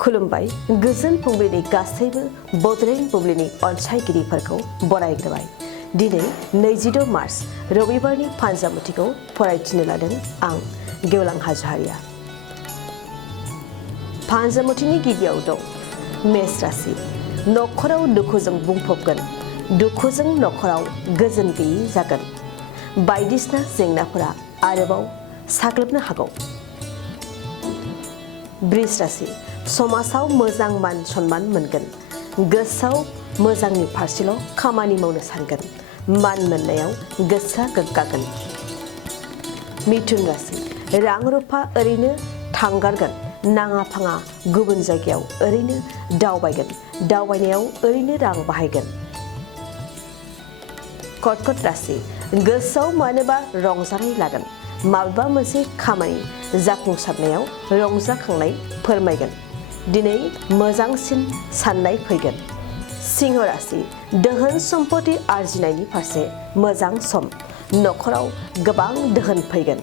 खुलुमबाय गोजोन फुंबिलिनि गासैबो बड'लेण्ड बुब्लिनि अनसायगिरिफोरखौ बरायग्रोबाय। दिनै 26 मार्च रबिबारनि फानजामुथिखौ फरायथिनो लादों आं गेवलां हाज'हारिया। फानजामुथिनि गिबियाव दं मेष राशि। नखराव दुखुजों बुंफबगोन, दुखुजों नखराव गोजोन गैयै जागोन। बायदिसिना जेंनाफोरा आरोबाव साग्लोबनो हागौ। वृष राशि। समाजाव मोजां मान सन्मान मोनगोन। गोसोआव मोजांनि फारसेल' खामानि मावनो सानगोन। मान मोननायाव गोसोआ गोग्गागोन। मिथुन राशि। रां रुफा ओरैनो थांगारगोन। नाङा फाङा गुबुन जायगायाव ओरैनो दावबायगोन। दावबायनायाव ओरैनो रां बाहायगोन। कर्कट राशि। गोसोआव मानोबा रंजानाय लागोन। माबेबा मोनसे खामानि जाफुंसारनायाव रंजाखांनाय फोरमायगोन। दिनै मोजांसिन साननाय फैगोन। सिंह राशि। दोहोन सम्पति आरजिनायनि फारसे मोजां सम। नखराव गोबां दोहोन फैगोन।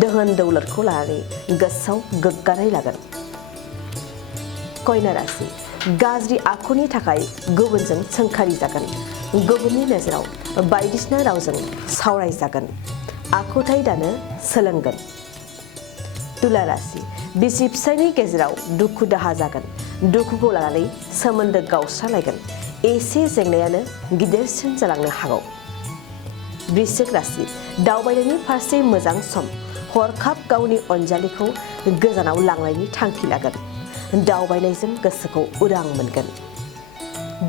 दोहोन दौलतखौ लानानै गोसोआव गोग्गानाय लागोन। कन्या राशि। गाज्रि आखुनि थाखाय गुबुनजों सोंखारि जागोन। गुबुननि नोजोराव बायदिसिना रावजों सावरायजागोन। आखुथाय दानो सोलोंगोन। तुला राशि। बिसि फिसायनि गेजेराव दुखु दाहा जागोन। दुखुखौ लानानै सोमोन्दो गावस्रालायगोन। एसे जेंनायानो गिदिरसिन जालांनो हागौ। वृश्चिक राशि। दावबायनायनि फारसे मोजां सम। हरखाब गावनि अनजालिखौ गोजानाव लांनायनि थांखि लागोन। दावबायनायजों गोसोखौ उदां मोनगोन।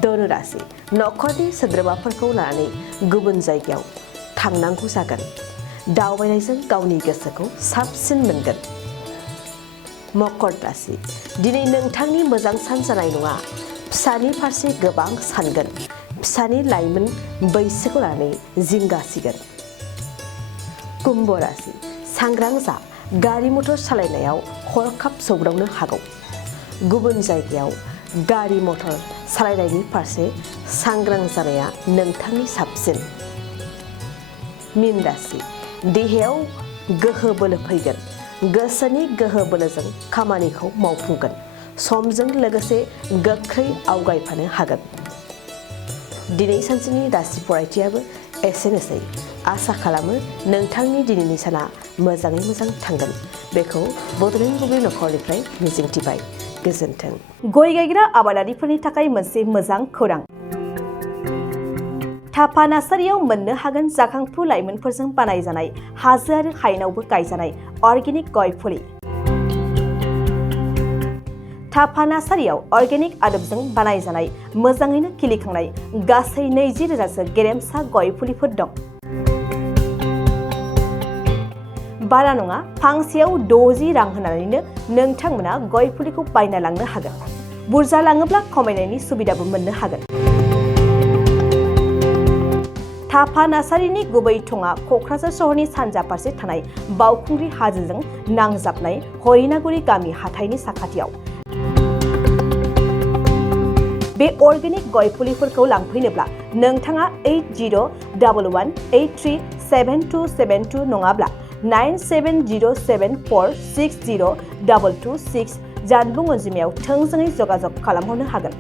धनु राशि। नखरनि सोद्रोमाफोरखौ लानानै गुबुन जायगायाव थांनांगौ जागोन। दावबायनायजों गावनि गोसोखौ साबसिन मोनगोन। मकर राशि। दिनै नोंथांनि मोजां सान जानाय नङा। फिसानि फारसे गोबां सानगोन। फिसानि लाइमोन बैसोखौ लानानै जिंगासिगोन। कुम्भ राशि। सांग्रां जा। गारि मटर सालायनायाव हरखाब सौग्रावनो हागौ। गुबुन जायगायाव गारि मटर सालायनायनि फारसे सांग्रां जानाया नोंथांनि साबसिन। मीन राशि। देहायाव गोहो बोलो फैगोन। गोसोनि गोहो बोलोजों खामानिखौ मावफुंगोन। समजों लोगोसे गोख्रै आवगायफानो हागोन। दिनै सानसेनि राशि फरायथियाबो एसेनोसै। आसा खालामो नोंथांनि दिनैनि साना मोजाङै मोजां थांगोन। बेखौ बड'लेण्ड बुब्लि नखरनिफ्राय मिजिंथिबाय। गोजोन्थों। गय गायग्रा आबादारिफोरनि थाखाय मोनसे मोजां खौरां। थाफा नार्सारियाव मोननो हागोन जाखांफु लाइमोनफोरजों बानायजानाय हाजो आरो हायेनावबो गायजानाय अर्गेनिक गय फुलि। थाफा नार्सारियाव अर्गेनिक आदबजों बानायजानाय मोजाङैनो खिलिखांनाय गासै 20,000सो गेरेमसा गय फुलिफोर दं। बारा नङा, फांसेयाव 60 रां होनानैनो नोंथांमोना गय फुलिखौ बायना लांनो हागोन। बुरजा लाङोब्ला खमायनायनि सुबिदाबो मोननो हागोन। थाफा नार्सारिनि गुबै थङा क'क्राझार सहरनि सानजा फारसे थानाय बावखुंग्रि हाजोजों नांजाबनाय हरिनागुरि गामि हाथाइनि साखाथियाव। बे अर्गेनिक गय फुलिफोरखौ लांफैनोब्ला नोंथाङा 8011837272 नङाब्ला 9707460226 जानबुं अनजिमायाव थोंजोङै जगाजग खालामहरनो हागोन।